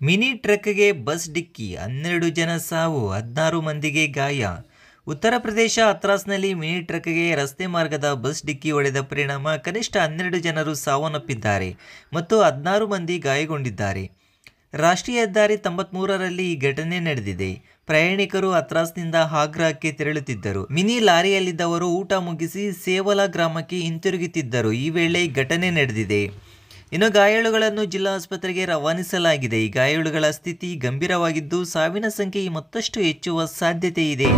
Mini ಟ್ರಕ್ಗೆ bus ಡಿಕ್ಕಿ 12 ಜನ ಸಾವು 16 ಮಂದಿಗೆ ಗಾಯ. ಉತ್ತರ ಪ್ರದೇಶ ಹತ್ರಾಸ್ನಲ್ಲಿ ಮಿನಿ ಟ್ರಕ್ಗೆ ರಸ್ತೆ ಮಾರ್ಗದ ಬಸ್ ಡಿಕ್ಕಿ ಹೊಡೆದ ಪರಿಣಾಮ ಕನಿಷ್ಠ 12 ಜನರು ಸಾವನ್ನಪ್ಪಿದ್ದಾರೆ ಮತ್ತು 16 ಮಂದಿ ಗಾಯಗೊಂಡಿದ್ದಾರೆ. ರಾಷ್ಟ್ರೀಯ ಹೆದ್ದಾರಿ 93ರಲ್ಲಿ ಈ ಘಟನೆ ನಡೆದಿದೆ. ಪ್ರಯಾಣಿಕರು ಹತ್ರಾಸ್ನಿಂದ ಆಗ್ರಾಕ್ಕೆ ತೆರಳುತ್ತಿದ್ದರು. ಮಿನಿ ಲಾರಿಯಲ್ಲಿದ್ದವರು ಊಟ ಮುಗಿಸಿ ಸೇವಲಾ ಗ್ರಾಮಕ್ಕೆ ಹಿಂತಿರುಗುತ್ತಿದ್ದರು. ಈ ವೇಳೆ ಘಟನೆ ನಡೆದಿದೆ. ಇನ್ನು ಗಾಯಾಳುಗಳನ್ನು ಜಿಲ್ಲಾ ಆಸ್ಪತ್ರೆಗೆ ರವಾನಿಸಲಾಗಿದೆ. ಈ ಗಾಯಾಳುಗಳ ಸ್ಥಿತಿ ಗಂಭೀರವಾಗಿದ್ದು ಸಾವಿನ ಸಂಖ್ಯೆ ಮತ್ತಷ್ಟು ಹೆಚ್ಚುವ ಸಾಧ್ಯತೆ ಇದೆ.